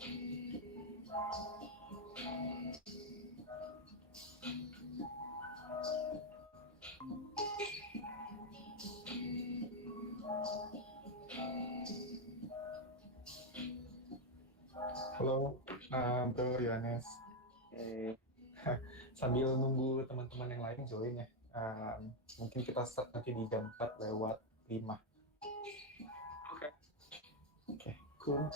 Halo, Bro Yohanes. Eh, Sambil nunggu teman-teman yang lain join ya. Mungkin kita start nanti di jam 4:05. Oke. Oke, cool.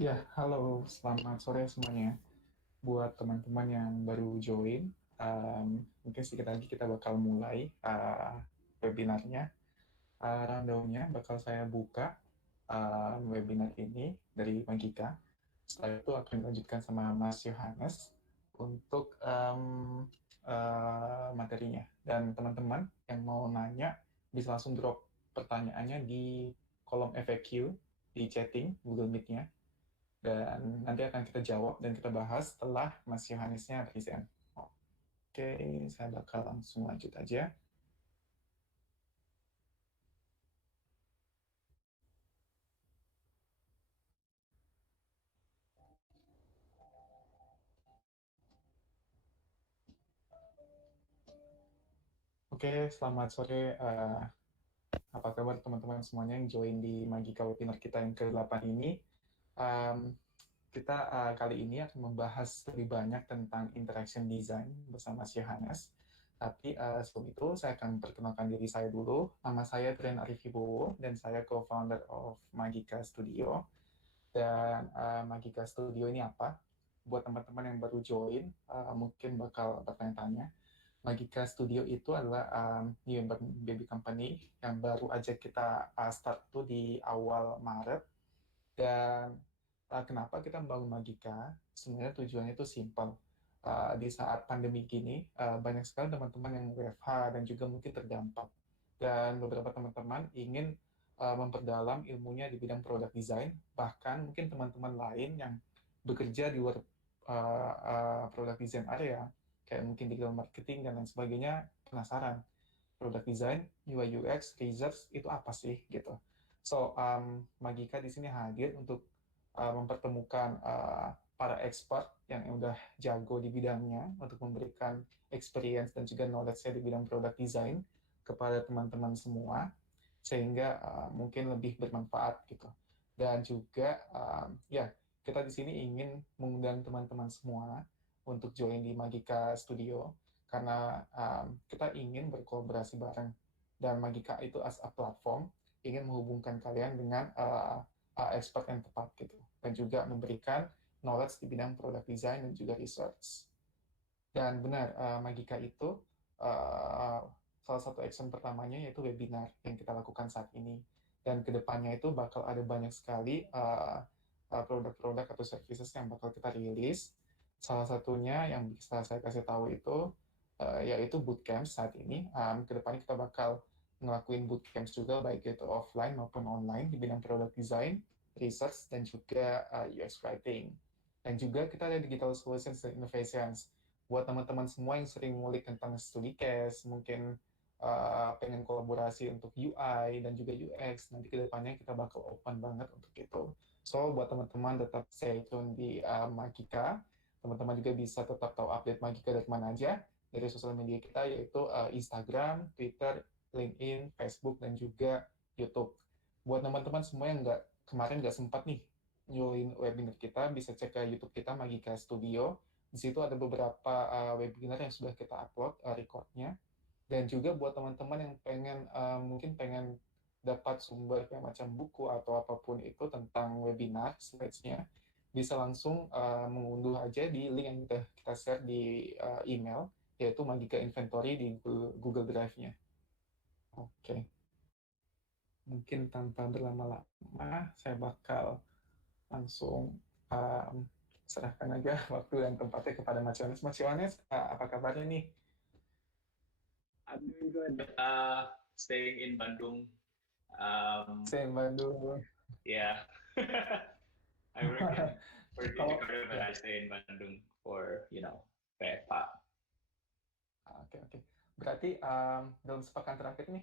Ya, halo, selamat sore semuanya. Buat teman-teman yang baru join, mungkin sedikit lagi kita bakal mulai webinarnya. Rundown-nya bakal saya buka webinar ini dari Magika. Setelah itu akan dilanjutkan sama Mas Yohanes untuk materinya. Dan teman-teman yang mau nanya bisa langsung drop pertanyaannya di kolom FAQ di chatting Google Meet-nya dan nanti akan kita jawab dan kita bahas setelah Mas Yohanesnya present. Oke, saya bakal langsung lanjut aja. Oke, selamat sore. Apa kabar teman-teman semuanya yang join di Magika webinar kita yang ke-8 ini? Um, kita kali ini akan membahas lebih banyak tentang interaction design bersama Mas Yohanes. Tapi sebelum itu saya akan perkenalkan diri saya dulu. Nama saya Tren Arif Wibowo dan saya co-founder of Magika Studio. Dan Magika Studio ini apa? Buat teman-teman yang baru join, mungkin bakal bertanya-tanya. Magika Studio itu adalah new baby company yang baru aja kita start tuh di awal Maret. Dan kenapa kita membangun Magika? Sebenarnya tujuannya itu simpel. Di saat pandemi gini, banyak sekali teman-teman yang WFH dan juga mungkin terdampak. Dan beberapa teman-teman ingin memperdalam ilmunya di bidang product design, bahkan mungkin teman-teman lain yang bekerja di luar product design area, kayak mungkin digital marketing dan lain sebagainya, penasaran product design, UI UX, research itu apa sih gitu. So Magika di sini hadir untuk mempertemukan para expert yang udah jago di bidangnya untuk memberikan experience dan juga knowledge-nya di bidang product design kepada teman-teman semua sehingga mungkin lebih bermanfaat gitu. Dan juga ya kita di sini ingin mengundang teman-teman semua untuk join di Magika Studio karena kita ingin berkolaborasi bareng dan Magika itu as a platform ingin menghubungkan kalian dengan expert yang tepat gitu dan juga memberikan knowledge di bidang product design dan juga research. Dan benar, Magika itu uh, salah satu action pertamanya yaitu webinar yang kita lakukan saat ini. Dan kedepannya itu bakal ada banyak sekali produk-produk atau services yang bakal kita rilis. Salah satunya yang bisa saya kasih tahu itu yaitu bootcamp saat ini. Kedepannya kita bakal ngelakuin bootcamps juga, baik itu offline maupun online di bidang product design, research, dan juga UX writing. Dan juga kita ada digital solutions dan innovations buat teman-teman semua yang sering ngulik tentang studi case, mungkin pengen kolaborasi untuk UI dan juga UX, nanti kedepannya kita bakal open banget untuk itu. So, buat teman-teman tetap stay tune di Magika. Teman-teman juga bisa tetap tahu update Magika dari mana aja, dari sosial media kita, yaitu Instagram, Twitter, LinkedIn, Facebook, dan juga YouTube. Buat teman-teman semua yang kemarin nggak sempat nih join webinar kita, bisa cek ke YouTube kita, Magika Studio. Di situ ada beberapa webinar yang sudah kita upload recordnya. Dan juga buat teman-teman yang mungkin pengen dapat sumber kayak macam buku atau apapun itu tentang webinar slides-nya, bisa langsung mengunduh aja di link yang kita share di email, yaitu Magika Inventory di Google Drive-nya. Oke, mungkin tanpa berlama-lama, saya bakal langsung um, serahkan aja waktu dan tempatnya kepada Mas Yohanes. Mas Yohanes, apa kabarnya nih? I'm doing good. Staying in Bandung. Saya Bandung. Yeah. I work in Kalau Jakarta, but ya, I stay in Bandung for PFA. oke oke. Berarti dalam sepekan terakhir nih,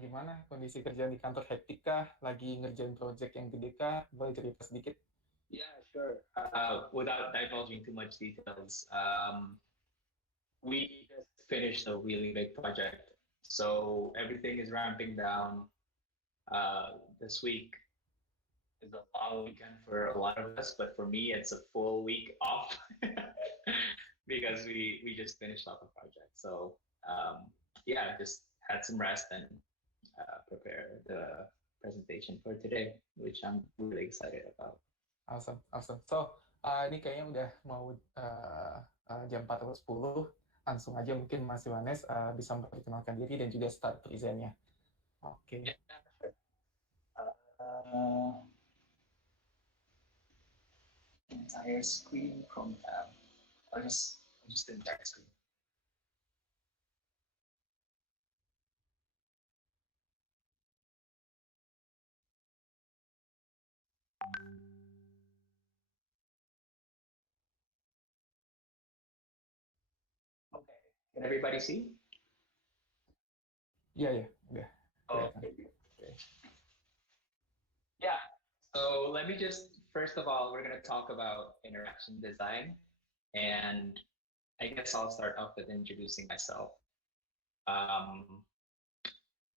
gimana kondisi kerja di kantor hektik kah? Lagi ngerjain project yang gede kah? Boleh cerita sedikit? Yeah, sure. Without divulging too much details, we just finished a really big project, so everything is ramping down. This week is a long weekend for a lot of us, but for me, it's a full week off because we just finished off a project. So yeah, just had some rest and prepare the presentation for today, which I'm really excited about. Awesome, awesome. So, ini kayaknya udah mau jam 4 atau 10. Langsung aja mungkin Mas Yohanes bisa memperkenalkan diri dan juga start presentnya. Oke. Yeah. Uh, Entire screen from tab. I'll just the entire screen. Okay. Can everybody see? Iya, ya, udah kelihatan. Okay. Yeah. So let me just first of all, we're going to talk about interaction design, and I guess I'll start off with introducing myself. Um,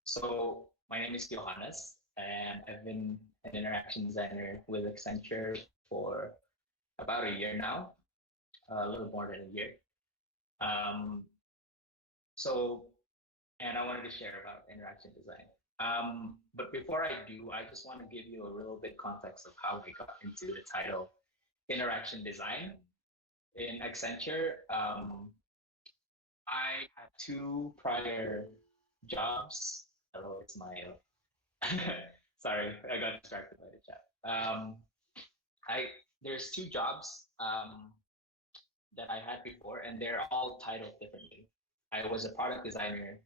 so my name is Yohanes, and I've been an interaction designer with Accenture for about a year now, a little more than a year. Um, so, and I wanted to share about interaction design. But before I do, I just want to give you a little bit context of how I got into the title interaction design in Accenture. I had two prior jobs. Hello, it's my. Sorry, I got distracted by the chat. I there's two jobs that I had before, and they're all titled differently. I was a product designer,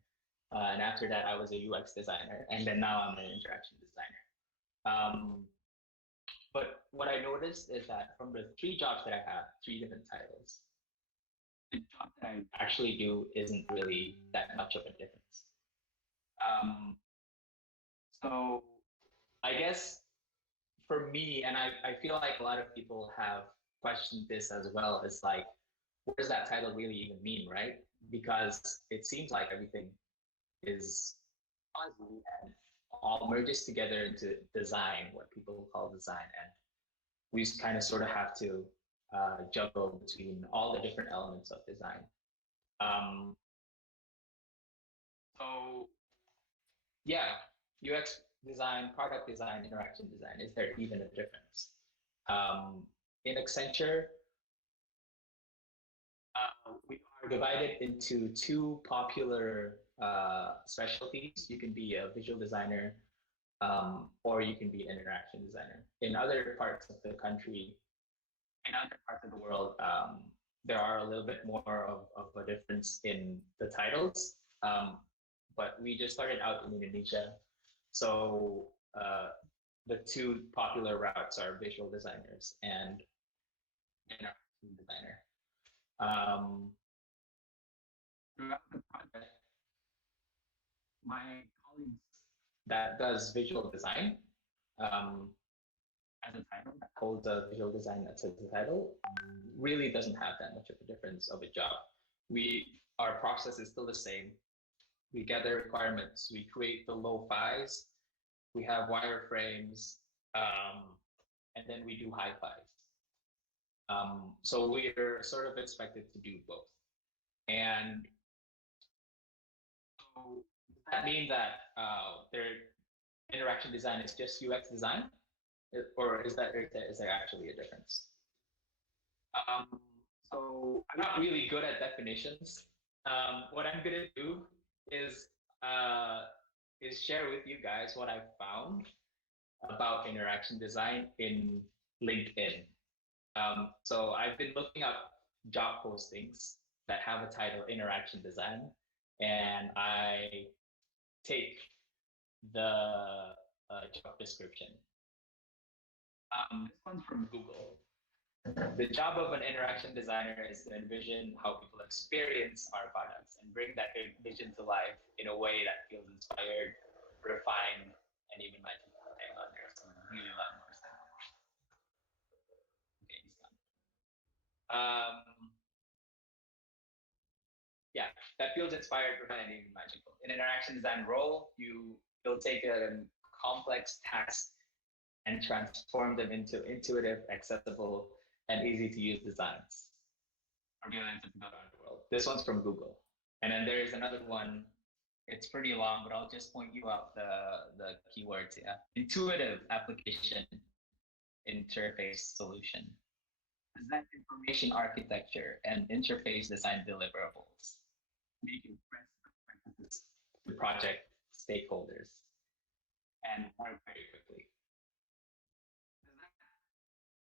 and after that, I was a UX designer, and then now I'm an interaction designer. But what I noticed is that from the three jobs that I have, three different titles, the job that I actually do isn't really that much of a difference. So I guess for me, and I feel like a lot of people have questioned this as well, is like, what does that title really even mean, right? Because it seems like everything is fuzzy and all merges together into design, what people call design. And we kind of sort of have to juggle between all the different elements of design. Um, so yeah, UX design, product design, interaction design, is there even a difference? In Accenture, we are divided into two popular specialties. You can be a visual designer, or you can be an interaction designer. In other parts of the country, in other parts of the world, there are a little bit more of a difference in the titles. But we just started out in Indonesia. So the two popular routes are visual designers and interaction designer. Throughout the project, my colleagues that does visual design as a title, that holds a visual design as a title, really doesn't have that much of a difference of a job. Our process is still the same. We gather requirements, we create the lo-fis, we have wireframes, and then we do hi-fis. So we're sort of expected to do both. And so does that mean that their interaction design is just UX design? Or is there actually a difference? So I'm not really good at definitions. What I'm gonna do is share with you guys what I've found about interaction design in LinkedIn. So I've been looking up job postings that have a title interaction design, and I take the job description. This one's from Google. The job of an interaction designer is to envision how people experience our products and bring that vision to life in a way that feels inspired, refined, and even magical. Hang on, there's some really loud noise there. Okay, he's gone. Yeah, that feels inspired, refined, and even magical. In an interaction design role, you'll take a complex task and transform them into intuitive, accessible, and easy to use designs. Around the world. This one's from Google. And then there is another one. It's pretty long, but I'll just point you out the keywords. Yeah, intuitive application interface solution. Design information architecture and interface design deliverables, making best practices to project stakeholders and work very quickly.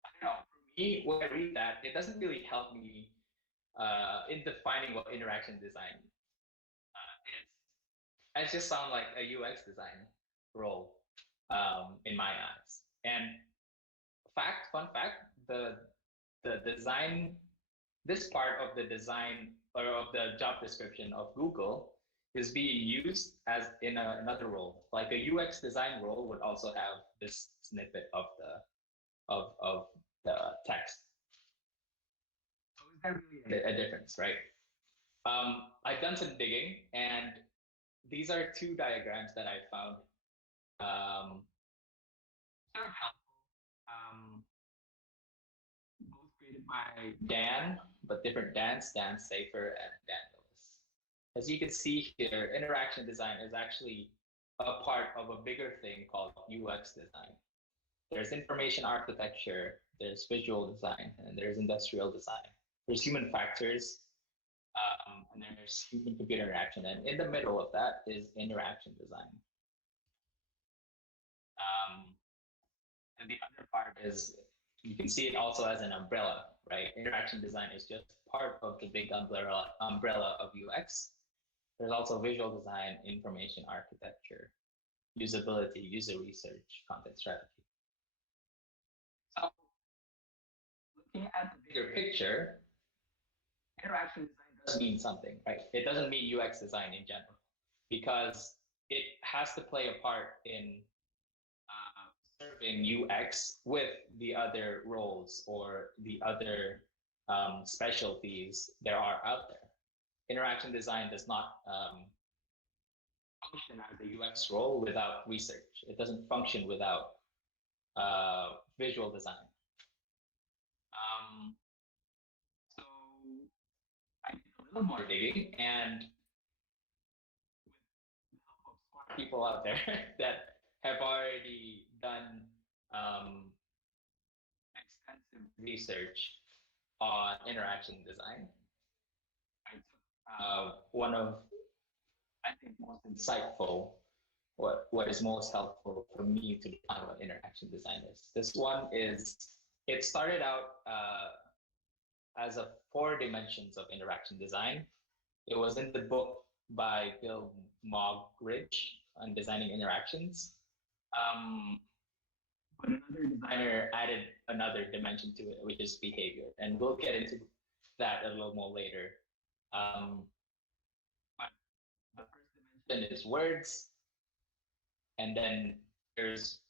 I don't know. For me, when I read that, it doesn't really help me in defining what interaction design is. It just sounds like a UX design role in my eyes. And fun fact, the design, this part of the design or of the job description of Google is being used as in another role. Like a UX design role would also have this snippet of the text. So is there really a difference, right? I've done some digging, and these are two diagrams that I found. Sort of helpful. Both created by Dan, but different Dans, Dan Safer and Dan Lewis. As you can see here, interaction design is actually a part of a bigger thing called UX design. There's information architecture, there's visual design, and there's industrial design. There's human factors, and then there's human computer interaction. And in the middle of that is interaction design. And the other part is you can see it also as an umbrella, right? Interaction design is just part of the big umbrella of UX. There's also visual design, information architecture, usability, user research, content strategy. So looking at the bigger picture, interaction design does mean something, right? It doesn't mean UX design in general, because it has to play a part in serving UX with the other roles or the other specialties there are out there. Interaction design does not function as a UX role without research. It doesn't function without visual design. So I did a little more digging, and with the help of smart people out there that have already done extensive research on interaction design, I took one of, I think, most insightful, what is most helpful for me to define what interaction design is. This one is, it started out as a 4 dimensions of interaction design. It was in the book by Bill Mogridge on designing interactions. But another designer added another dimension to it, which is behavior. And we'll get into that a little more later. But the first dimension is words. And then there's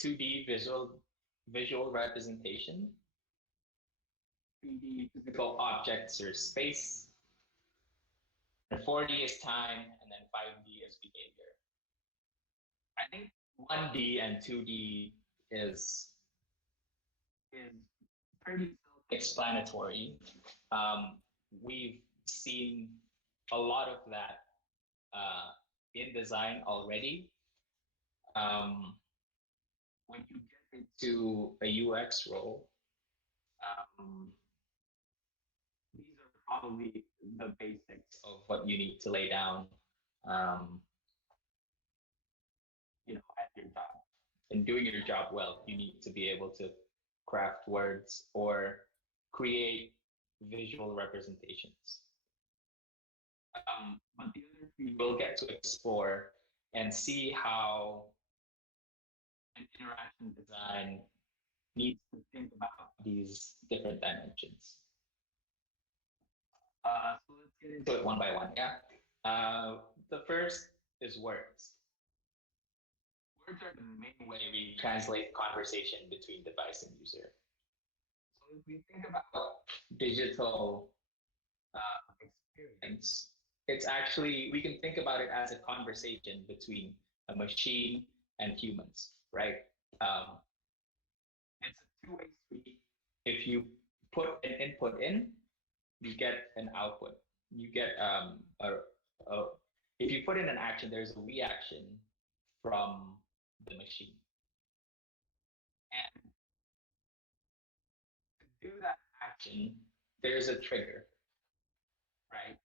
2D visual representation, 3D physical objects or space, and 4D is time, and then 5D is behavior. I think 1D and 2D is pretty self-explanatory. We've seen a lot of that in design already. When you get into a UX role, these are probably the basics of what you need to lay down, at your job. In doing your job well, you need to be able to craft words or create visual representations. But the other three we'll get to explore and see how an interaction design needs to think about these different dimensions. So let's get into it one by one. Yeah. The first is words. Words are the main way we translate conversation between device and user. So if we think about digital experience, it's actually, we can think about it as a conversation between a machine and humans, right? It's a two-way street. If you put an input in, you get an output. You get if you put in an action, there's a reaction from the machine. And do that action, there's a trigger, right?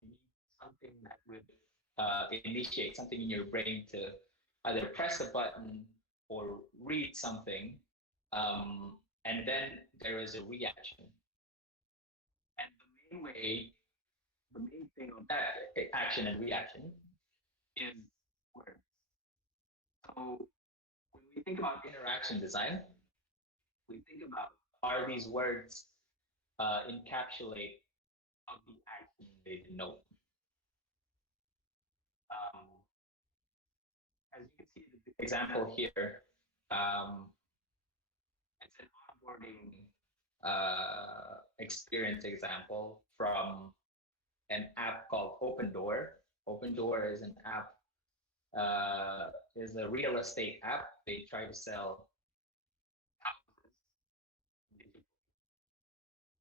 You need something that would initiate something in your brain to either press a button or read something, and then there is a reaction. And the main thing of that action and reaction is words. So when we think about interaction design, we think about are these words encapsulate of the action they denote. Um, as you can see the example here, it's an onboarding experience example from an app called Open Door. Open Door is an app, is a real estate app. They try to sell houses digitally,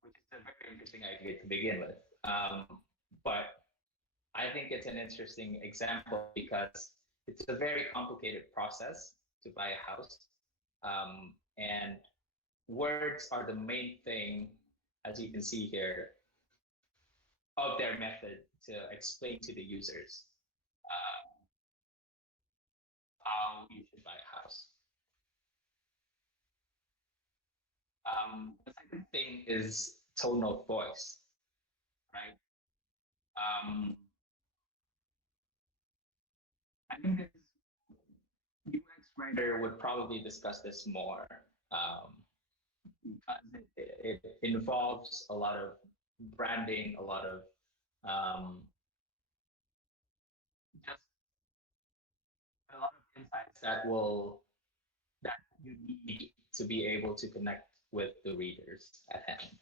which is a very interesting idea to begin with. But I think it's an interesting example because it's a very complicated process to buy a house. And words are the main thing, as you can see here, of their method to explain to the users how you should buy a house. The second thing is tone of voice, right? I think this UX writer would probably discuss this more because it involves a lot of branding, a lot of just a lot of insights that you need to be able to connect with the readers at hand.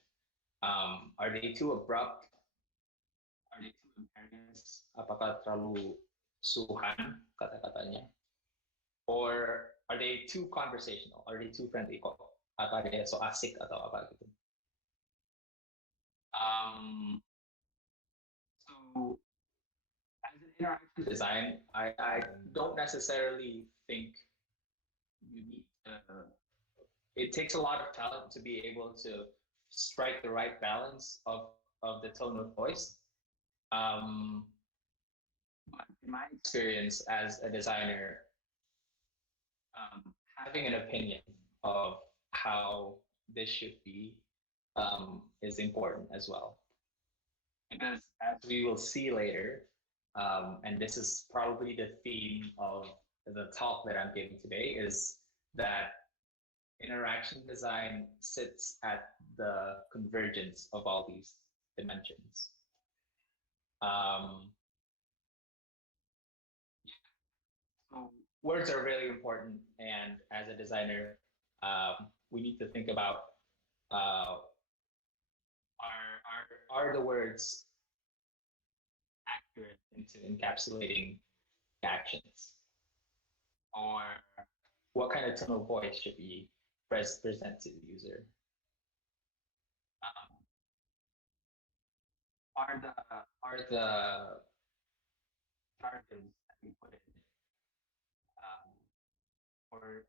Are they too abrupt? Are they too imperious? Apakah terlalu suhan kata-katanya? Or are they too conversational? Are they too friendly? Apa dia so asik atau apa gitu? So as an interaction design, I don't necessarily think you need to, it takes a lot of talent to be able to strike the right balance of the tone of voice. But in my experience as a designer, having an opinion of how this should be is important as well. Because as we will see later, and this is probably the theme of the talk that I'm giving today, is that interaction design sits at the convergence of all these dimensions. So words are really important, and as a designer, we need to think about are the words accurate into encapsulating actions, or what kind of tone of voice should we present to the user? Are the jargons that we put in, or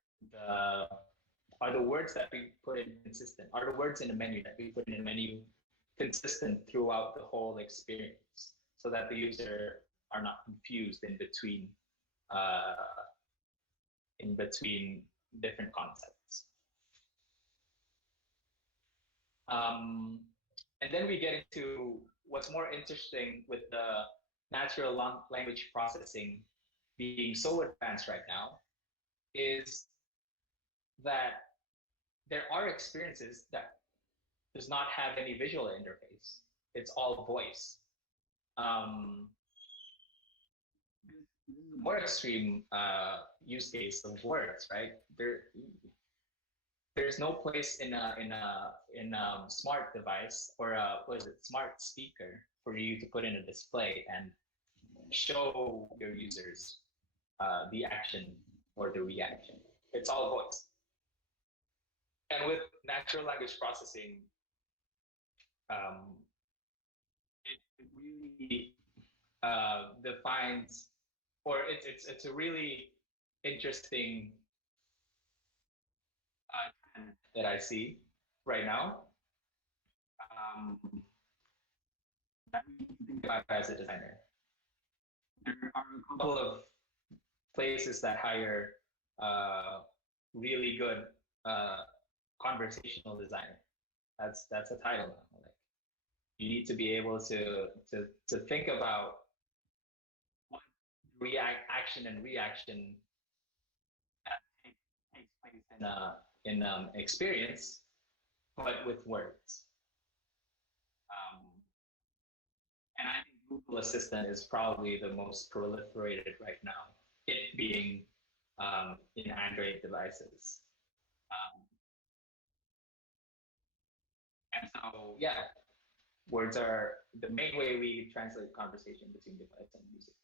are the words that we put in consistent? Are the words in the menu that we put in the menu consistent throughout the whole experience, so that the user are not confused in between different concepts? And then we get into what's more interesting with the natural language processing being so advanced right now, is that there are experiences that does not have any visual interface. It's all voice. This is a more extreme use case of words, right? There's no place in a smart device or smart speaker for you to put in a display and show your users the action or the reaction. It's all voice. And with natural language processing, it really defines, or it's a really interesting trend that I see right now that we need to think about as a designer. There are a couple of places that hire really good conversational designer. That's a title now. Like you need to be able to think about what action and reaction that takes place in experience, but with words. And I think Google Assistant is probably the most proliferated right now, it being in Android devices. And so, yeah, words are the main way we translate conversation between device and users.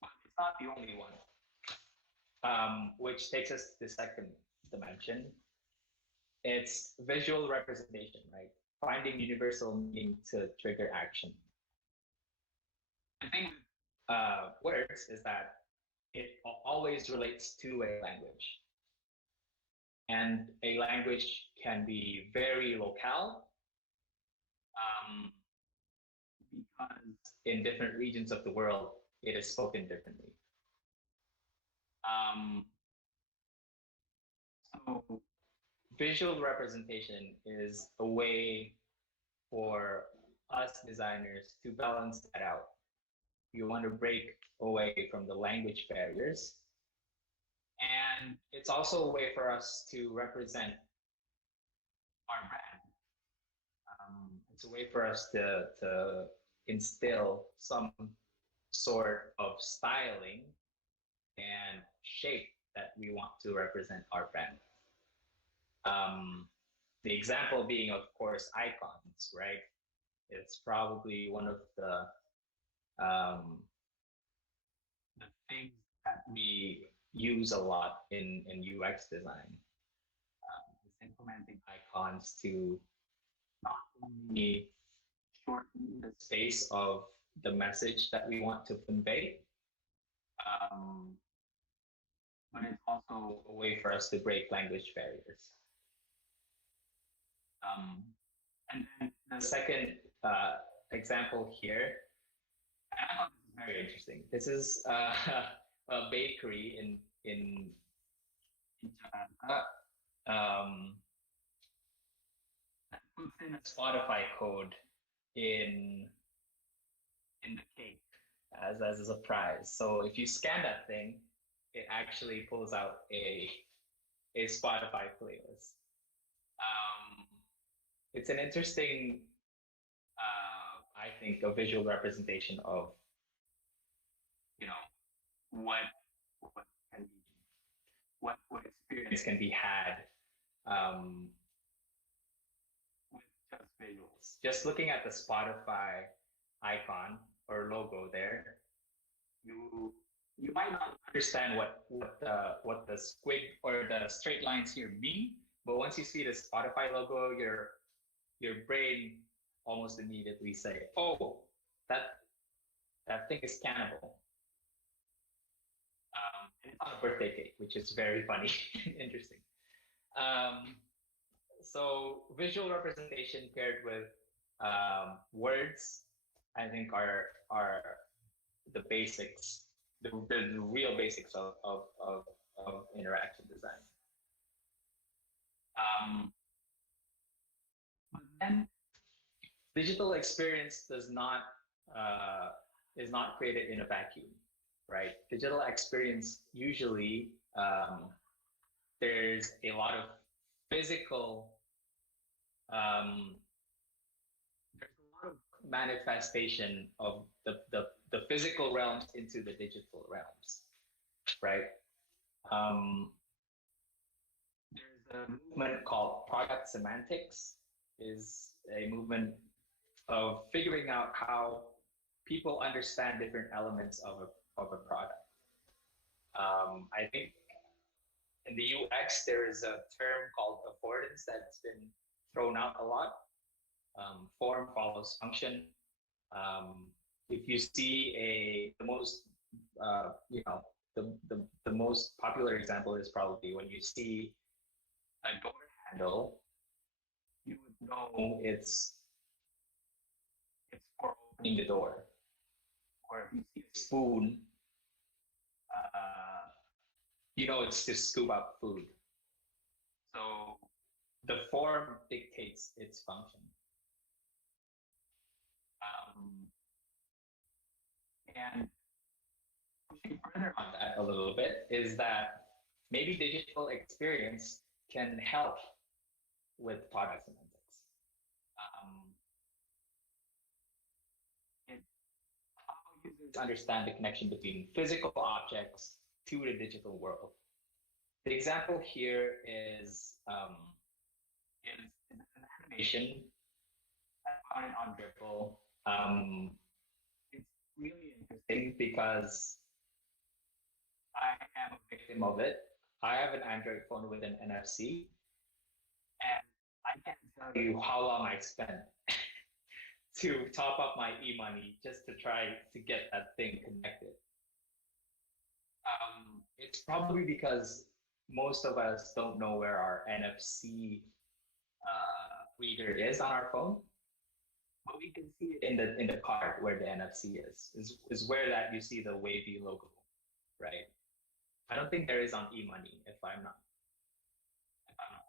But it's not the only one, which takes us to the second dimension. It's visual representation, right? Finding universal meaning to trigger action. The thing with words is that it always relates to a language. And a language can be very locale because in different regions of the world, it is spoken differently. So visual representation is a way for us designers to balance that out. You want to break away from the language barriers. And it's also a way for us to represent our brand. It's a way for us to instill some sort of styling and shape that we want to represent our brand. The example being, of course, icons, right? It's probably one of the things that we use a lot in UX design. Is implementing icons to not only shorten the space of the message that we want to convey, but it's also a way for us to break language barriers. And then the second example here, and I thought this is very interesting. This is a bakery in Jakarta that puts in a Spotify code in the cake as a surprise. So if you scan that thing, it actually pulls out a Spotify playlist. It's an interesting, I think, a visual representation of, what can be, what experience can be had with just visuals. Just looking at the Spotify icon or logo there, you might not understand what the squig or the straight lines here mean, but once you see the Spotify logo, your brain almost immediately say, "Oh, that thing is cannibal." And it's on a birthday cake, which is very funny, interesting. So visual representation paired with words, I think, are the basics, the real basics of interaction design. But then digital experience is not created in a vacuum, right? Digital experience usually there's a lot of physical there's a lot of manifestation of the physical realms into the digital realms, right? There's a movement called product semantics, is a movement of figuring out how people understand different elements of a product. I think in the UX, there is a term called affordance that's been thrown out a lot. Form follows function. If you see the most, the most popular example is probably when you see a door handle you would know it's for opening the door. Or if you see a spoon, you know it's to scoop up food. So the form dictates its function. And pushing further on that a little bit is that maybe digital experience can help with product semantics. It, how users understand the connection between physical objects to the digital world. The example here is an animation. I found it on Dribble. It's really interesting because I am a victim of it. I have an Android phone with an NFC, and I can't tell you how long I spent to top up my e-money just to try to get that thing connected. It's probably because most of us don't know where our NFC reader is on our phone, but we can see it in the card where the NFC is where that you see the wavy logo, right? I don't think there is on e-money if I'm not mistaken.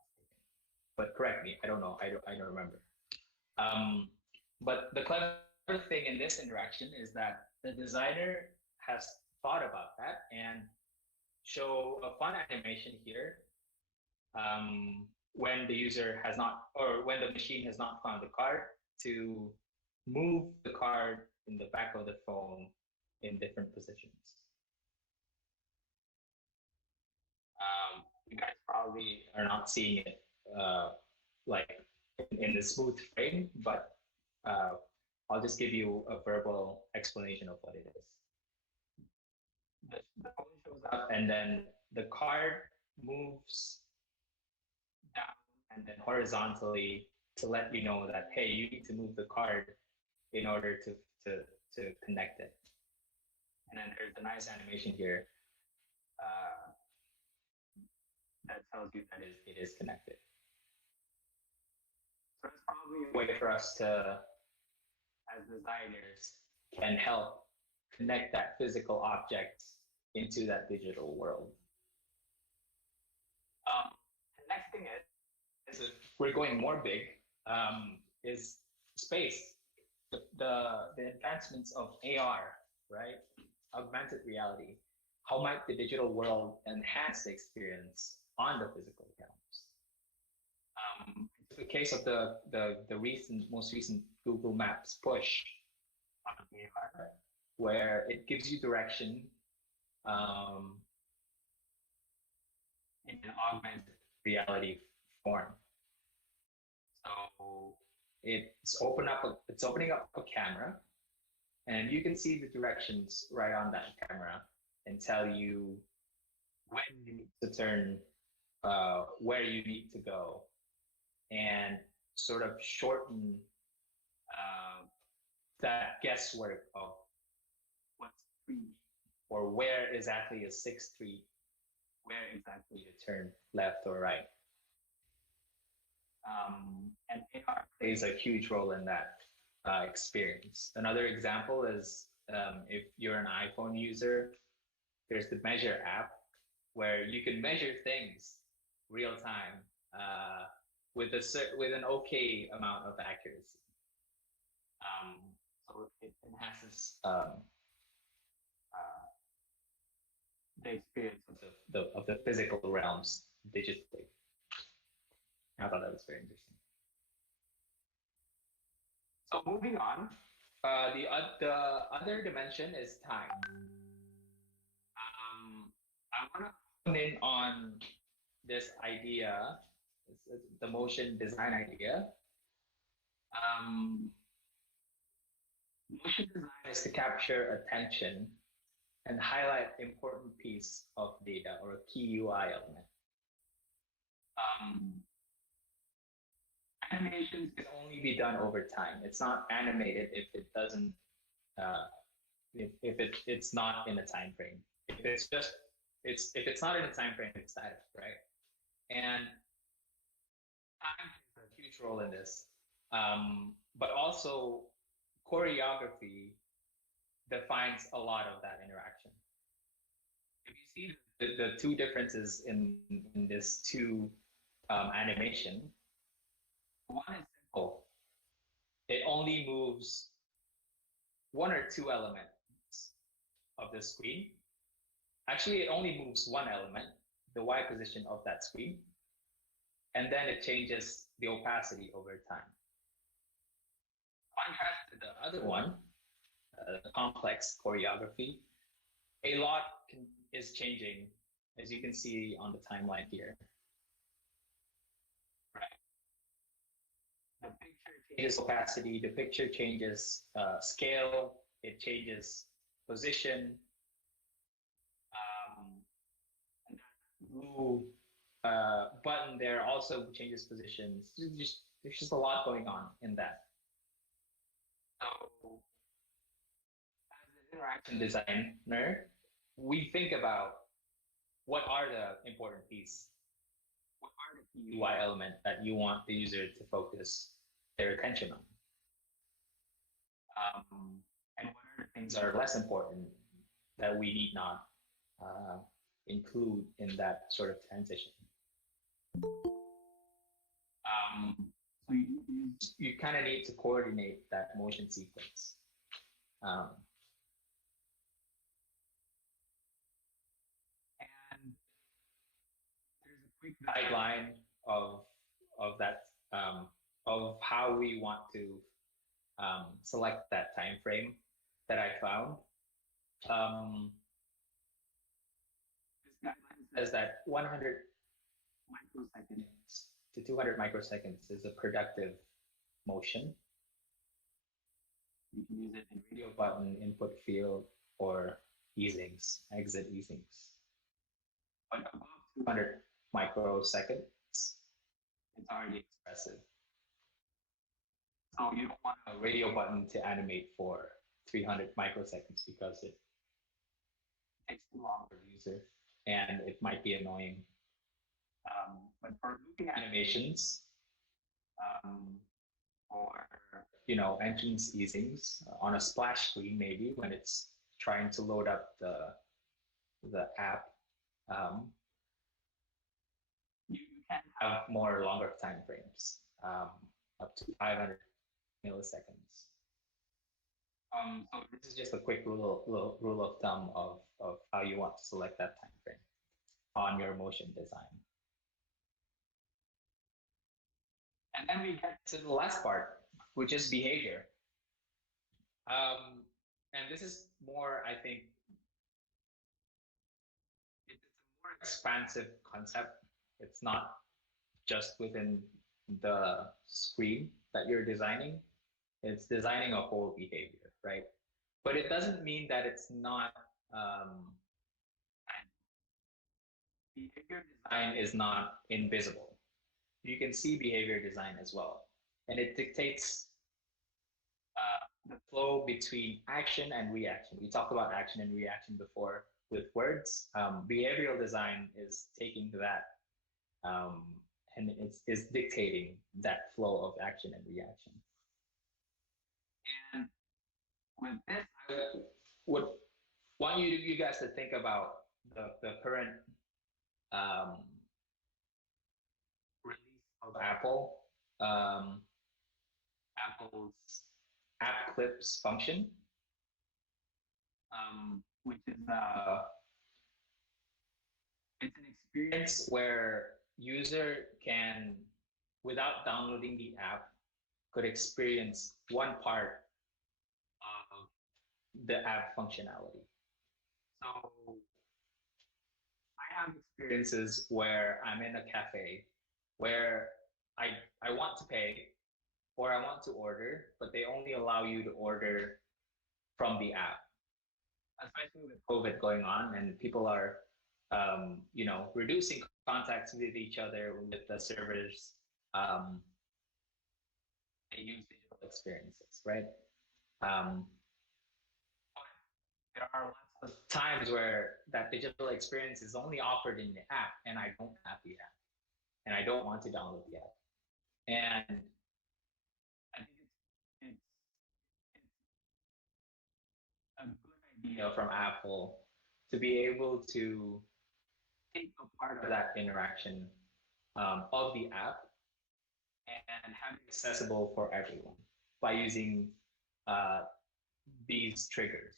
But correct me, I don't know, I don't remember. But the clever thing in this interaction is that the designer has thought about that and show a fun animation here when the user has not, or when the machine has not found the card, to move the card in the back of the phone in different positions. You guys probably are not seeing it like in the smooth frame, but I'll just give you a verbal explanation of what it is. The phone shows up, and then the card moves down and then horizontally to let you know that, hey, you need to move the card in order to connect it. And then there's a nice animation here that tells you that it is connected. So it's probably a way for us to, as designers, can help connect that physical object into that digital world. The next thing is if we're going more big, is space. The advancements of AR, right? Augmented reality. How might the digital world enhance the experience on the physical realms? It's the case of the most recent Google Maps push on AR, where it gives you direction in an augmented reality form. So it's opening up a camera, and you can see the directions right on that camera and tell you when you need to turn, where you need to go, and sort of shorten that guesswork of what's street or where exactly is 6th Street, where exactly to turn left or right. And AR plays a huge role in that experience. Another example is if you're an iPhone user, there's the Measure app where you can measure things real time with an okay amount of accuracy. So it enhances the experience of the physical realms digitally. I thought that was very interesting. So moving on, the other dimension is time. I want to hone in on this idea, the motion design idea. Motion design is to capture attention and highlight important piece of data or a key UI element. Animations can only be done over time. It's not animated if it doesn't, if it's not in a time frame. If it's not in a time frame, it's static, right? And time is a huge huge role in this. But also, choreography defines a lot of that interaction. If you see the two differences in this two animation, one is simple. It only moves one or two elements of the screen. Actually, it only moves one element, the Y position of that screen, and then it changes the opacity over time. Contrast to the other one, the complex choreography, a lot is changing, as you can see on the timeline here. Right. The picture changes opacity, the picture changes scale, it changes position. And that blue button there also changes positions. There's just a lot going on in that. So, as an interaction designer, we think about what are the important pieces, what are the key UI element that you want the user to focus their attention on, and what are the things that are less important that we need not include in that sort of transition. So you kind of need to coordinate that motion sequence. And there's a quick guideline of that of how we want to select that time frame that I found. This guideline says that 100 microseconds to 200 microseconds is a productive motion. You can use it in radio button, input field, or easings, exit easings. But above 200 microseconds, it's already expressive. So you don't want a radio button to animate for 300 microseconds because it takes too long for the user and it might be annoying. But for looping animations, or entrance easings on a splash screen, maybe when it's trying to load up the app, you can have more longer time frames, up to 500 milliseconds. So this is just a quick rule of thumb of how you want to select that time frame on your motion design. And then we get to the last part, which is behavior. And this is more, I think, it's a more expansive concept. It's not just within the screen that you're designing. It's designing a whole behavior, right? But it doesn't mean that it's not, behavior design is not invisible. You can see behavior design as well. And it dictates the flow between action and reaction. We talked about action and reaction before with words. Behavioral design is taking that and it's dictating that flow of action and reaction. And with this, I would want you guys to think about the current release of Apple, Apple's app clips function, which is it's an experience where user can, without downloading the app, could experience one part of the app functionality. So I have experiences where I'm in a cafe where I want to pay or I want to order, but they only allow you to order from the app. Especially with COVID going on and people are, reducing contacts with each other with the servers. They use digital experiences, right? There are lots of times where that digital experience is only offered in the app and I don't have the app and I don't want to download the app. And I think it's a good idea from Apple to be able to take a part of that interaction of the app and have it accessible for everyone by using uh, these triggers.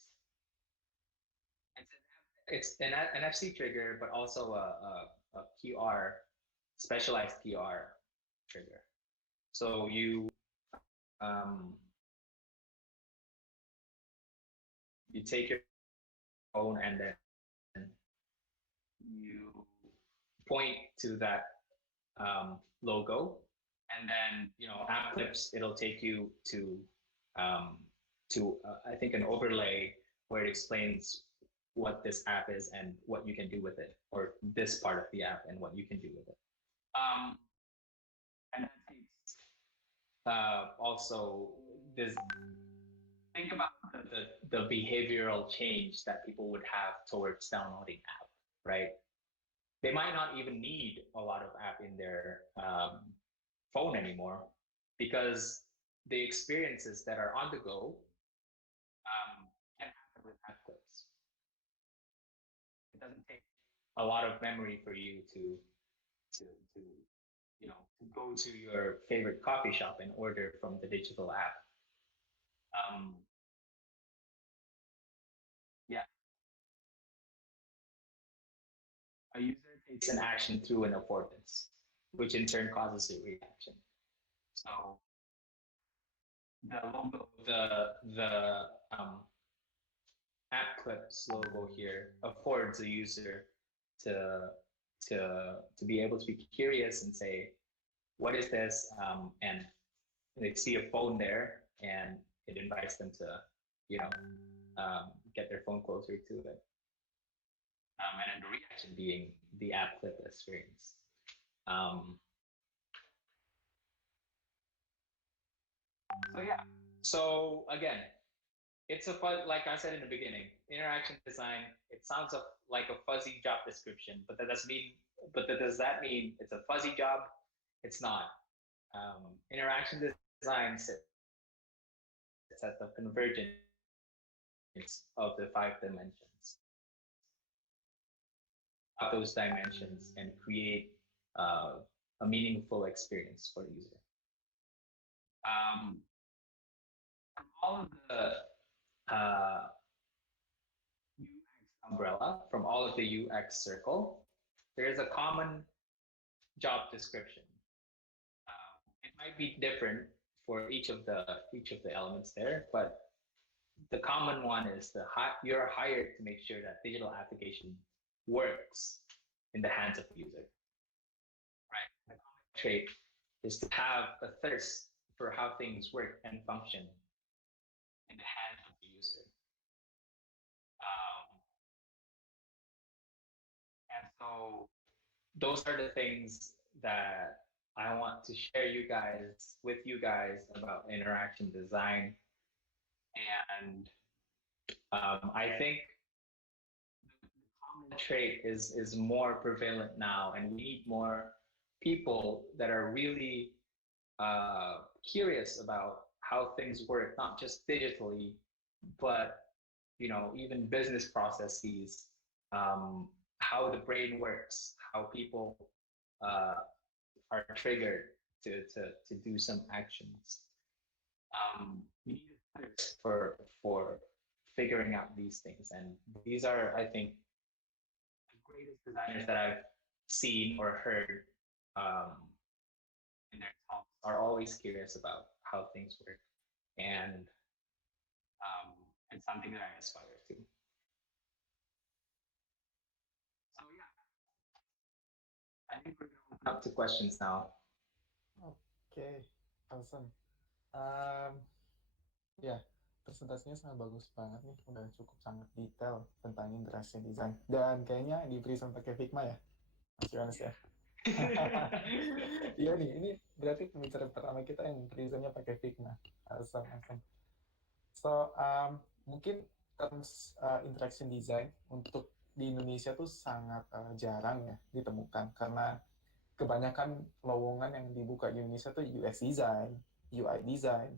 It's an NFC trigger, but also a QR, specialized QR trigger. So um, you take your phone and then you point to that logo, and then app clips. It'll take you um, I think an overlay where it explains what this app is and what you can do with it, or this part of the app and what you can do with it. And that takes also this. Think about the behavioral change that people would have towards downloading app, right? They might not even need a lot of app in their phone anymore because the experiences that are on the go can happen with app clips. It doesn't take a lot of memory for you to to go to your favorite coffee shop and order from the digital app. Um, yeah, a user takes an action through an affordance, which in turn causes a reaction. So the logo, the app clips logo here affords a user to to be able to be curious and say, "What is this?" And they see a phone there, and it invites them to, you know, get their phone closer to it. And then the reaction being the app clip experience. Um, so yeah. So again, it's a fun, like I said in the beginning, interaction design. It sounds like a fuzzy job description, but does that mean it's a fuzzy job? It's not. Interaction design sits at the convergence of the 5 dimensions. Those dimensions and create a meaningful experience for the user. From all of the UX umbrella, from all of the UX circle, there is a common job description. It might be different for each of the elements there, but the common one is you're hired to make sure that digital application works in the hands of the user. Right. The common trait is to have a thirst for how things work and function in the hands of the user. And so those are the things that I want to share with you guys about interaction design. And I think the common trait is more prevalent now, and we need more people that are really curious about how things work, not just digitally, but even business processes, how the brain works, how people uh, are triggered to do some actions. We need a thirst for figuring out these things, and these are, I think, the greatest designers that I've seen or heard in their talks are always curious about how things work, and it's something that I aspire to. So yeah, I think we're going to open up to questions now. Okay, awesome. Um, Ya, presentasinya sangat bagus banget nih, udah cukup sangat detail tentang interaction design. Dan kayaknya di present pakai Figma ya, Mas Yohanes ya. Iya nih, ini berarti pembicara pertama kita yang presentnya pakai Figma. Awesome, awesome. So, mungkin terms interaction design untuk di Indonesia tuh sangat jarang ya ditemukan karena kebanyakan lowongan yang dibuka di Indonesia tuh UX design, UI design.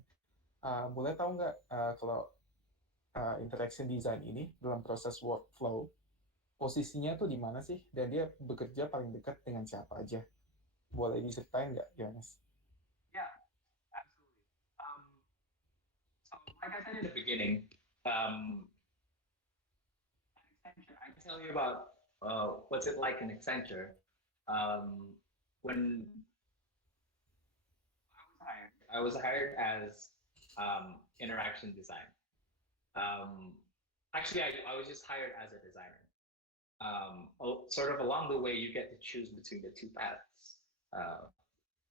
Boleh tahu nggak kalau interaction design ini dalam proses workflow posisinya tuh di mana sih dan dia bekerja paling dekat dengan siapa aja? Boleh diceritain nggak, Yohanes? Yeah, absolutely. So, like I said in the beginning, um, Accenture, I can tell you about what's it like in Accenture. When I was hired as interaction design. Um, Actually, I was just hired as a designer. Sort of along the way, you get to choose between the two paths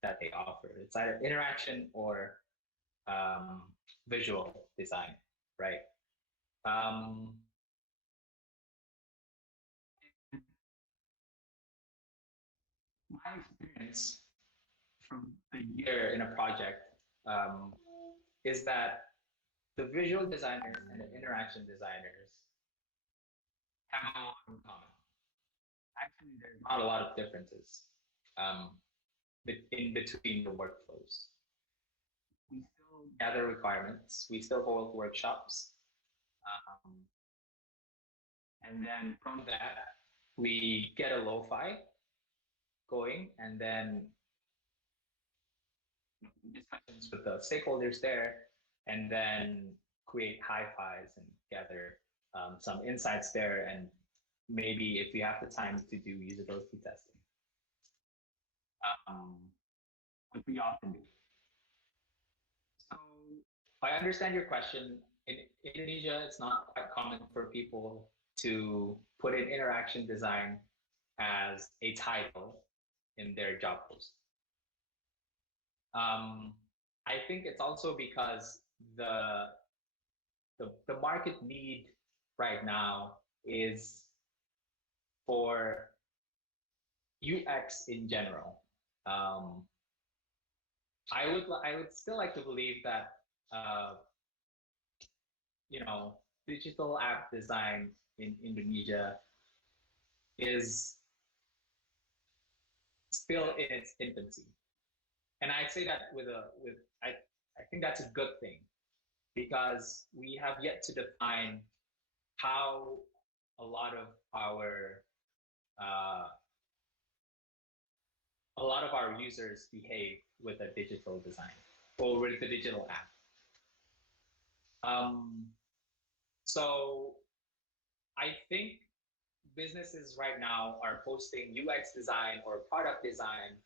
that they offer. It's either interaction or um, visual design, right? Um, my experience from the year in a project um, is that the visual designers and the interaction designers have a lot in common. Actually, there's not a lot of differences um, in between the workflows. We still gather requirements, we still hold workshops, um, and then from that, we get a lo-fi going, and then discussions with the stakeholders there, and then create hi-fis and gather some insights there, and maybe if we have the time to do usability testing, which we often do. So I understand your question. In Indonesia, it's not quite common for people to put in interaction design as a title in their job post. I think it's also because the market need right now is for UX in general. I would still like to believe that you know, digital app design in Indonesia is still in its infancy. And I say that I think that's a good thing because we have yet to define how a lot of our uh, users behave with a digital design or with the digital app. So I think businesses right now are posting UX design or product design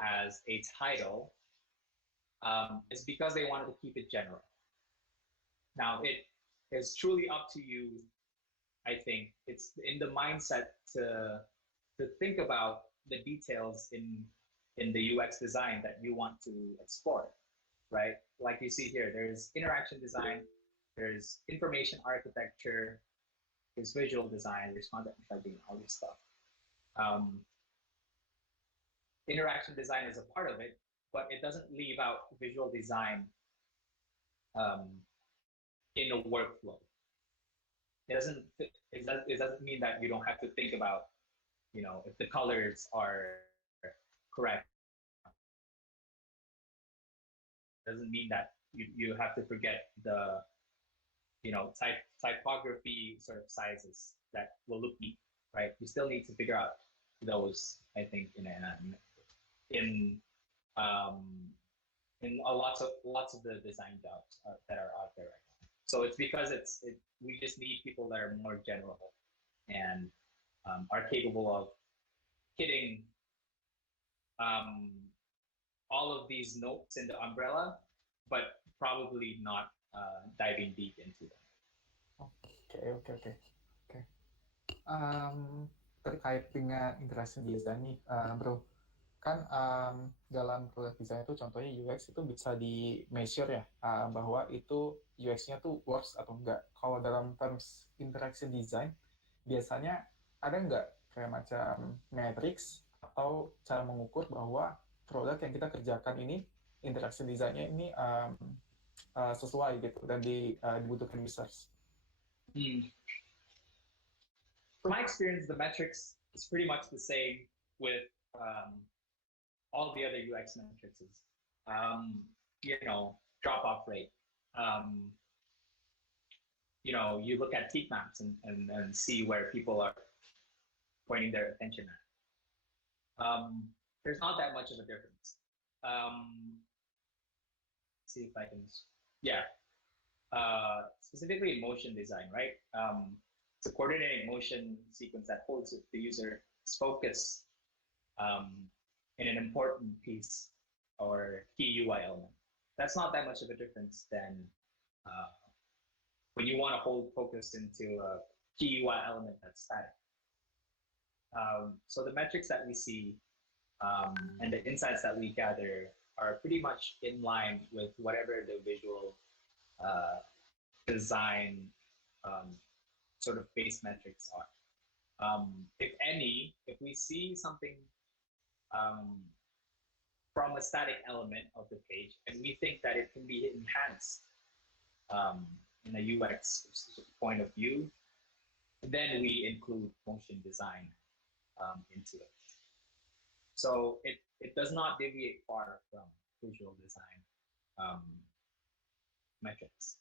as a title is because they wanted to keep it general. Now it is truly up to you. I think it's in the mindset to think about the details in the UX design that you want to explore, right? Like you see here, there's interaction design, there's information architecture, there's visual design, there's content typing, all this stuff. Interaction design is a part of it, but it doesn't leave out visual design in a workflow. It doesn't mean that you don't have to think about, you know, if the colors are correct. It doesn't mean that you have to forget the, you know, typography sort of sizes that will look neat, right? You still need to figure out those, I think, in um, lots of the design jobs that are out there right now. So it's because we just need people that are more general and are capable of hitting all of these notes in the umbrella, but probably not diving deep into them. Oke. Terkait dengan interaction design nih, bro, kan dalam produk design itu contohnya UX itu bisa di measure ya, bahwa itu UX-nya tuh works atau enggak. Kalau dalam terms interaction design, biasanya ada enggak kayak macam matrix atau cara mengukur bahwa produk yang kita kerjakan ini interaction design-nya ini sesuai gitu dan dibutuhkan users. From my experience, the metrics is pretty much the same with all the other UX metrics is, um, drop off rate. Um, you look at heat maps and see where people are pointing their attention at. There's not that much of a difference. See if I can, yeah. Specifically motion design, right? It's a coordinating motion sequence that holds the user's focus um, in an important piece or key UI element. That's not that much of a difference than uh, when you want to hold focus into a key UI element that's static. So the metrics that we see and the insights that we gather are pretty much in line with whatever the visual design um, sort of base metrics are. If any, if we see something um, from a static element of the page and we think that it can be enhanced in a UX point of view, then we include motion design into it. So it does not deviate far from visual design metrics.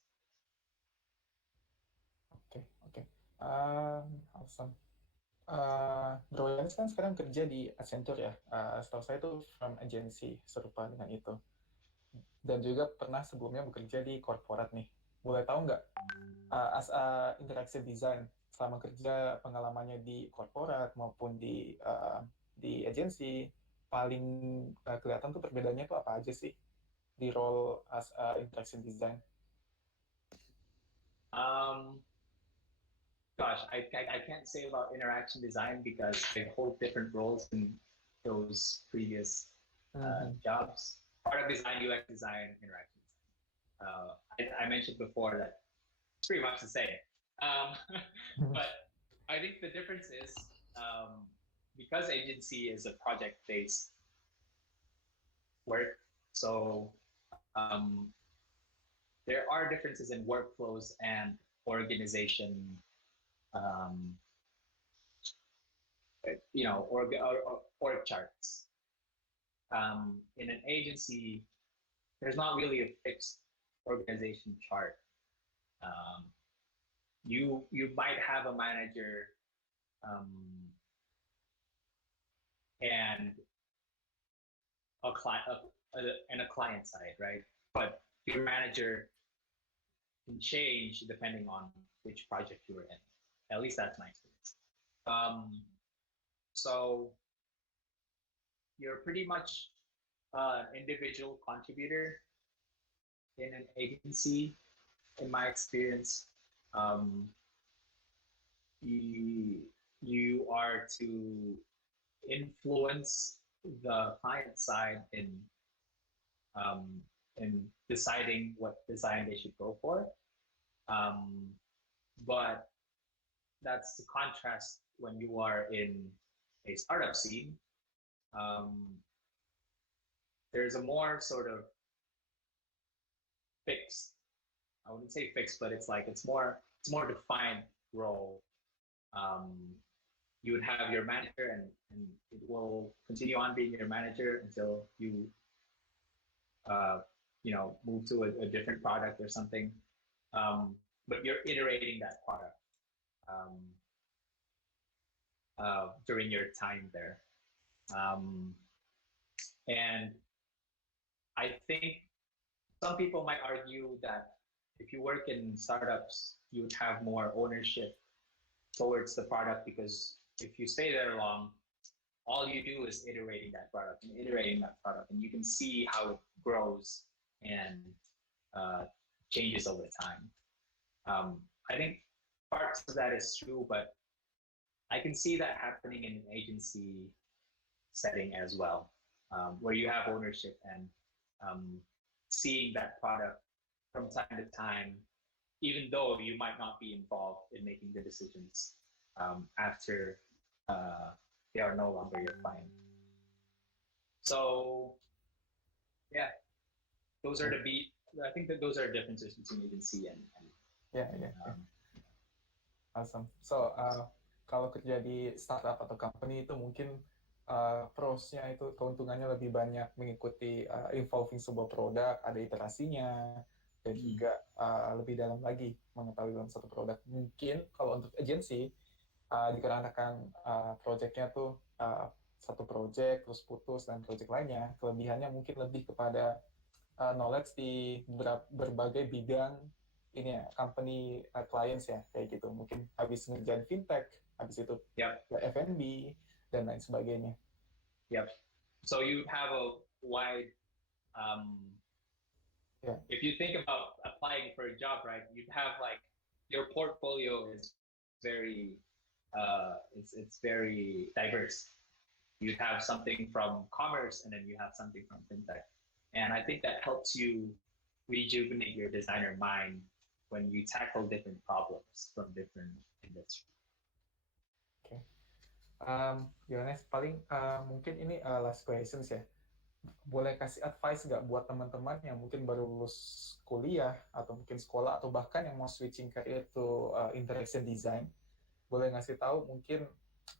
Oke. Awesome. Bro Yohanes kan sekarang kerja di Accenture ya. Setahu saya itu from agency serupa dengan itu. Dan juga pernah sebelumnya bekerja di corporate nih. Boleh tahu nggak as a interaction design selama kerja pengalamannya di corporate maupun di agency paling kelihatan tuh perbedaannya tuh apa aja sih di role as a interaction design? Gosh, I can't say about interaction design because I hold different roles in those previous jobs. Product design, UX design, interaction design. I mentioned before that it's pretty much the same. But I think the difference is because agency is a project-based work, so there are differences in workflows and organization org charts. In an agency, there's not really a fixed organization chart. You might have a manager and a client side, right? But your manager can change depending on which project you were in. At least that's my experience. So you're pretty much an individual contributor in an agency, in my experience. You are to influence the client side in deciding what design they should go for. But that's the contrast when you are in a startup scene. There's a more sort of fixed, I wouldn't say fixed, but it's more defined role. You would have your manager and it will continue on being your manager until you move to a different product or something. But you're iterating that product during your time there. And I think some people might argue that if you work in startups, you would have more ownership towards the product because if you stay there long, all you do is iterating that product, and you can see how it grows and changes over time. I think parts of that is true, but I can see that happening in an agency setting as well, where you have ownership and seeing that product from time to time, even though you might not be involved in making the decisions after they are no longer your client. So, yeah, those are I think that those are differences between agency and Awesome. So, kalau kerja di startup atau company itu mungkin pros-nya itu keuntungannya lebih banyak mengikuti involving sebuah produk, ada iterasinya, dan Mm. juga lebih dalam lagi mengetahui dalam satu produk. Mungkin kalau untuk agency, dikarenakan projectnya tuh satu project terus putus dan project lainnya, kelebihannya mungkin lebih kepada knowledge di berbagai bidang ini ya, company clients ya, kayak gitu. Mungkin habis ngerjain fintech, habis itu Yep. F&B, dan lain sebagainya. Yep. So you have a wide, Yeah. if you think about applying for a job, right, you'd have like your portfolio is very, it's very diverse. You'd have something from commerce and then you have something from fintech. And I think that helps you rejuvenate your designer mind when you tackle different problems from different industries. Oke. Yohanes, paling mungkin ini last questions ya. Boleh kasih advice nggak buat teman-teman yang mungkin baru lulus kuliah atau mungkin sekolah atau bahkan yang mau switching career to interaction design? Boleh ngasih tahu mungkin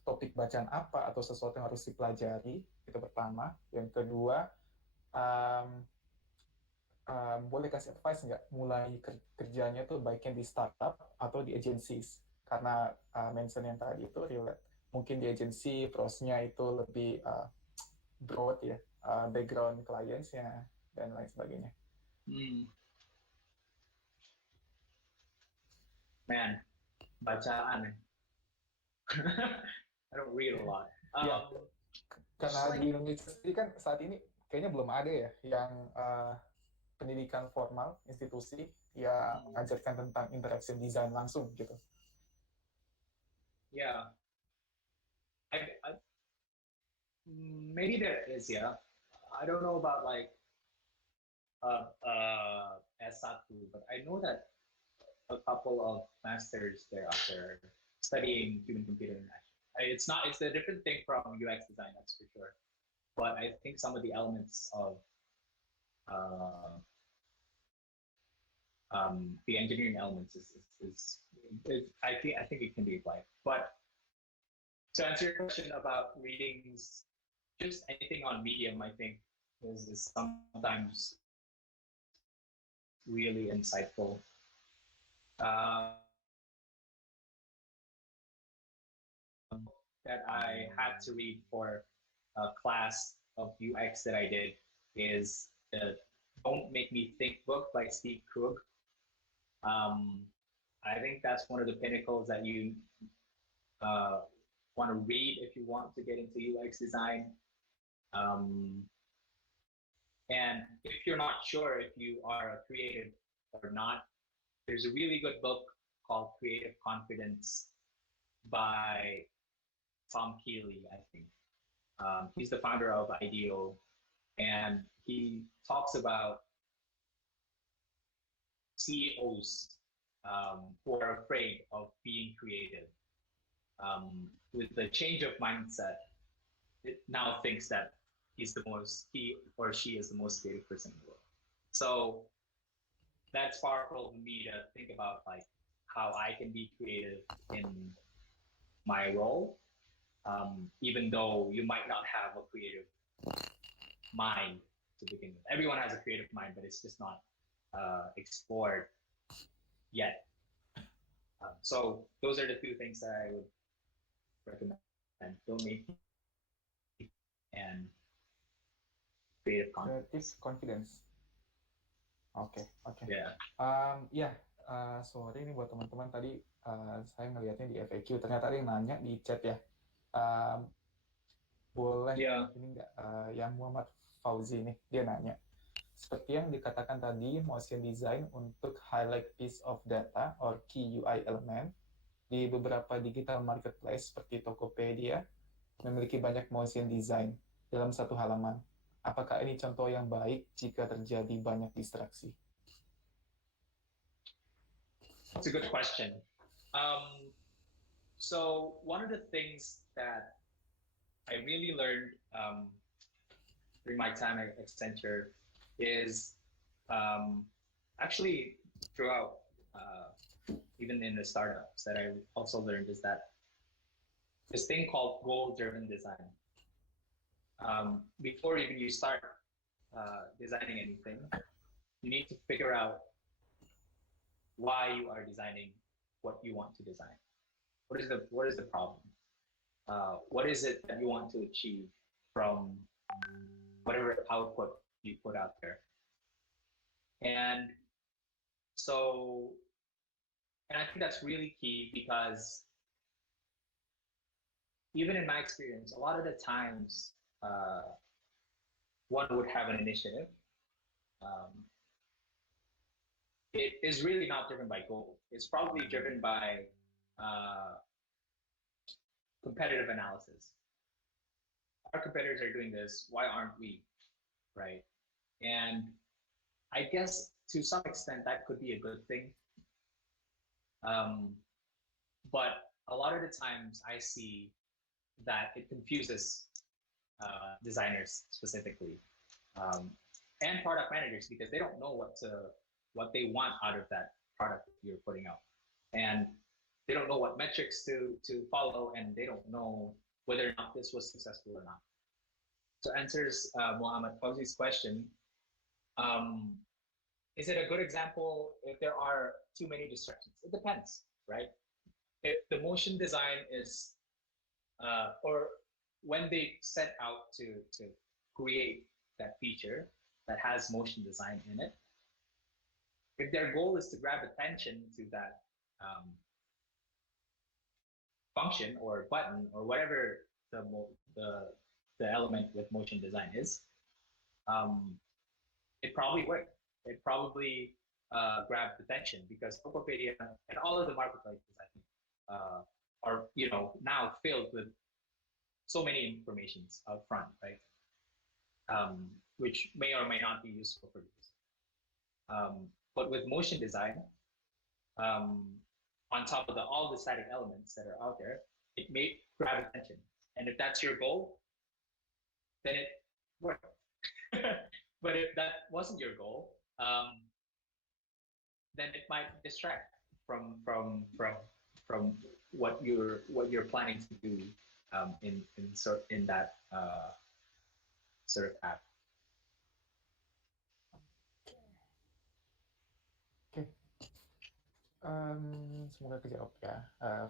topik bacaan apa atau sesuatu yang harus dipelajari, itu pertama. Yang kedua, um, boleh kasih advice nggak mulai kerjanya tuh baiknya di startup atau di agencies? Karena mention yang tadi itu relate. Mungkin di agency prosnya itu lebih broad ya, background clients-nya dan lain sebagainya. Man, bacaan. I don't read a lot. Ya, karena di Indonesia sendiri kan saat ini kayaknya belum ada ya yang pendidikan formal institusi yang mengajarkan tentang interaction design langsung gitu. Yeah, maybe there is. Yeah, I don't know about like S1, but I know that a couple of masters there out there studying human computer interaction. It's not. It's a different thing from UX design, that's for sure. But I think some of the elements of the engineering elements is I think it can be applied. But to answer your question about readings, just anything on Medium, I think is sometimes really insightful. That I had to read for a class of UX that I did is the Don't Make Me Think book by Steve Krug. I think that's one of the pinnacles that you want to read if you want to get into UX design. And if you're not sure if you are a creative or not, there's a really good book called Creative Confidence by Tom Keeley, I think. He's the founder of IDEO, and he talks about CEOs who are afraid of being creative. With the change of mindset, it now thinks that he or she is the most creative person in the world. So that's powerful for me to think about like how I can be creative in my role, even though you might not have a creative mind to begin with. Everyone has a creative mind, but it's just not explored yet. So those are the two things that I would recommend: Don't Make and Creative Confidence. Creative confidence. Oke. Yeah. Ya, sorry ini buat teman-teman tadi saya ngelihatnya di FAQ. Ternyata ada yang nanya di chat ya. Boleh ini nggak? Yang Muhammad Fauzi nih, dia nanya. Seperti yang dikatakan tadi, motion design untuk highlight piece of data or key UI element di beberapa digital marketplace seperti Tokopedia memiliki banyak motion design dalam satu halaman. Apakah ini contoh yang baik jika terjadi banyak distraksi? That's a good question. So one of the things that I really learned during my time at Accenture is actually throughout, even in the startups that I also learned, is that this thing called goal-driven design. before even you start designing anything, you need to figure out why you are designing what you want to design. What is the problem? What is it that you want to achieve from whatever output you put out there? And so, and I think that's really key because even in my experience, a lot of the times one would have an initiative. Um, it is really not driven by goal. It's probably driven by uh, competitive analysis. Our competitors are doing this. Why aren't we? Right? And I guess to some extent that could be a good thing. Um, but a lot of the times I see that it confuses designers specifically, um, and product managers because they don't know what they want out of that product that you're putting out, and they don't know what metrics to follow, and they don't know whether or not this was successful or not. So answers Muhammad Fauzi's question. Um, is it a good example if there are too many distractions? It depends, right? If the motion design is, or when they set out to create that feature that has motion design in it, if their goal is to grab attention to that function or button or whatever the the the element with motion design is, um, it probably worked. It probably grabbed attention because Tokopedia and all of the marketplaces, I think, are now filled with so many informations up front, right? Which may or may not be useful for you. But with motion design, um, on top of all the static elements that are out there, it may grab attention. And if that's your goal, then it worked. But if that wasn't your goal, then it might distract from what you're planning to do in that sort of app. Oke, semoga kejawab ya,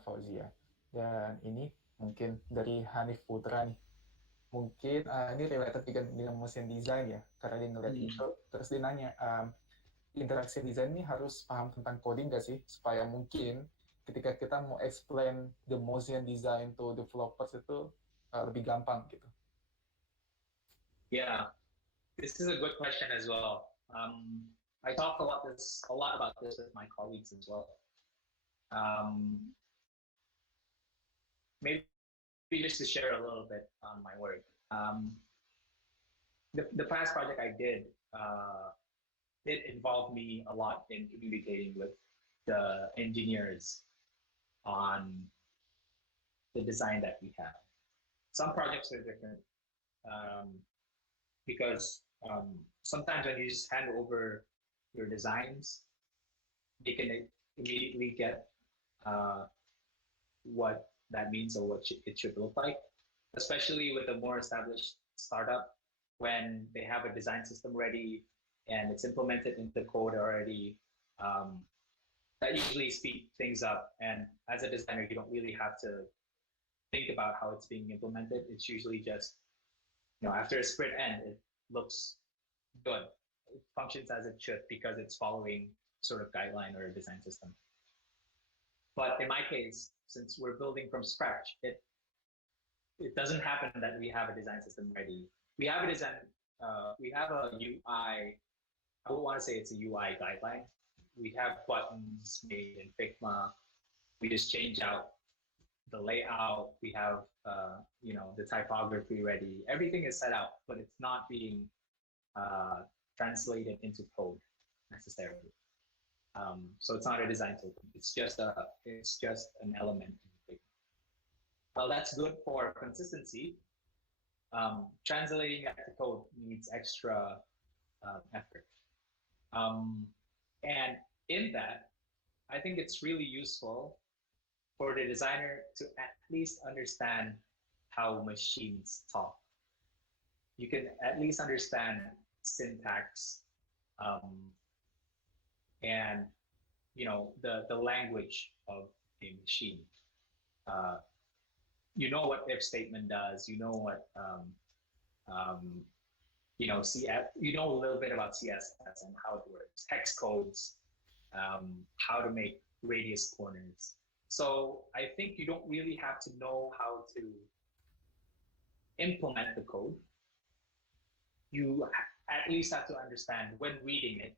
Fauzi ya. Dan ini mungkin dari Hanif Putra nih. Mungkin ini related dengan motion design ya, karena dia ngeliat itu, terus dia nanya, interaksi design ini harus paham tentang coding nggak sih? Supaya mungkin ketika kita mau explain the motion design to developers itu lebih gampang gitu. Yeah, this is a good question as well. I talk a lot about this with my colleagues as well. Maybe just to share a little bit on my work. The past project I did, it involved me a lot in communicating with the engineers on the design that we have. Some projects are different because sometimes when you just hand over your designs, they can immediately get what that means or what it should look like, especially with a more established startup when they have a design system ready and it's implemented into code already. That usually speeds things up, and as a designer you don't really have to think about how it's being implemented. It's usually just, after a sprint end, it looks good, it functions as it should because it's following sort of guideline or a design system. But in my case, since we're building from scratch, it doesn't happen that we have a design system ready. We have a design, we have a UI. I would want to say it's a UI guideline. We have buttons made in Figma. We just change out the layout. We have the typography ready. Everything is set out, but it's not being translated into code necessarily. So it's not a design token. It's just an element. Well, that's good for consistency. Translating that to code needs extra effort. And in that, I think it's really useful for the designer to at least understand how machines talk. you can at least understand syntax, um, and the language of a machine. Uh, you know what if statement does. You know what um, CF. You know a little bit about CSS and how it works, hex codes, how to make radius corners. So I think you don't really have to know how to implement the code. You at least have to understand when reading it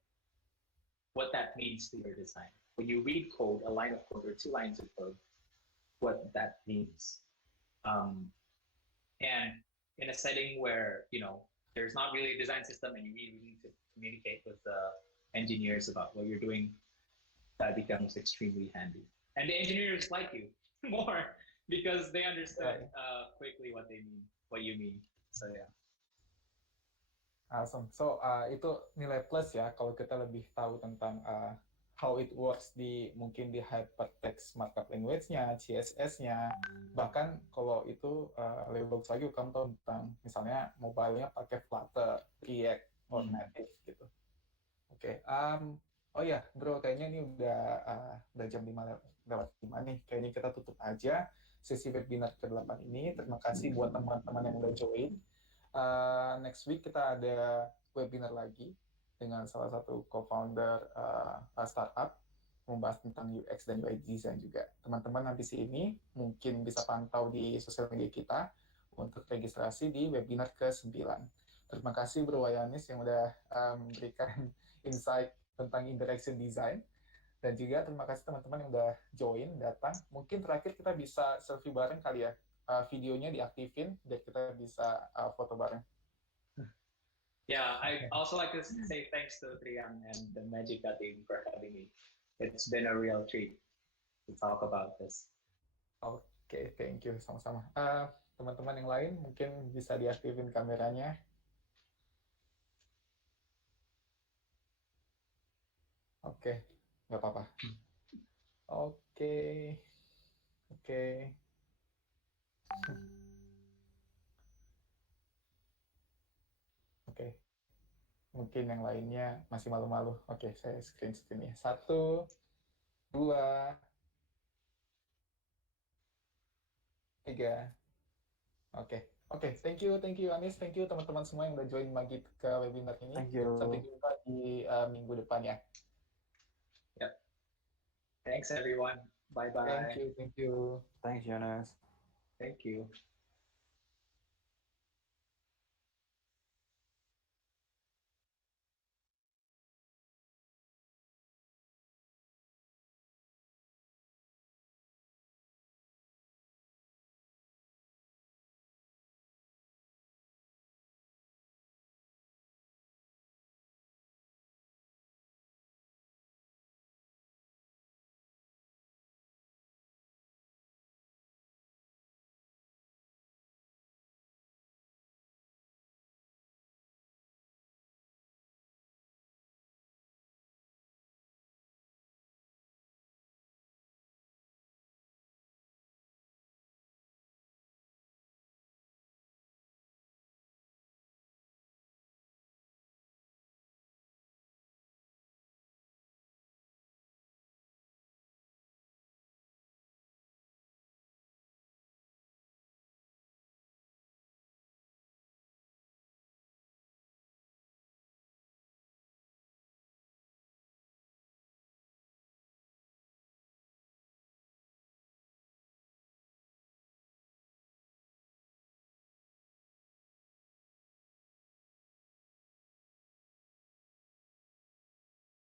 what that means to your design. When you read code, a line of code or 2 lines of code, what that means. Um, and in a setting where there's not really a design system and you really need to communicate with the engineers about what you're doing, that becomes extremely handy. And the engineers like you more because they understand quickly what you mean. So yeah. Awesome. So itu nilai plus ya kalau kita lebih tahu tentang how it works mungkin di hypertext markup language-nya, CSS-nya. Bahkan kalau itu lebih bagus lagi kamu tahu tentang misalnya mobile-nya pakai Flutter, React, or Native gitu. Oke. Oh ya, bro, kayaknya ini udah jam 5 nih. Kayaknya kita tutup aja sesi webinar ke-8 ini. Terima kasih buat teman-teman yang udah join. Next week kita ada webinar lagi dengan salah satu co-founder startup membahas tentang UX dan UI design juga. Teman-teman nanti sini mungkin bisa pantau di sosial media kita untuk registrasi di webinar ke-9. Terima kasih Bro Yohanes yang udah memberikan insight tentang interaction design. Dan juga terima kasih teman-teman yang udah join, datang. Mungkin terakhir kita bisa selfie bareng kali ya. Videonya diaktifin biar kita bisa foto bareng. Yeah, I also like to say thanks to Triang and the Magika team for having me. It's been a real treat to talk about this. Oke, thank you. Sama-sama. Teman-teman yang lain mungkin bisa diaktifin kameranya. Oke, nggak apa-apa. Oke. Oke. Mungkin yang lainnya masih malu-malu. Oke, saya screen ya. 1, 2, 3. Oke, thank you Anis, thank you teman-teman semua yang udah join Magika webinar ini. Thank you. Sampai jumpa di minggu depan ya. Yep. Thanks everyone. Bye bye. Thank you. Thanks, Yohanes. Thank you.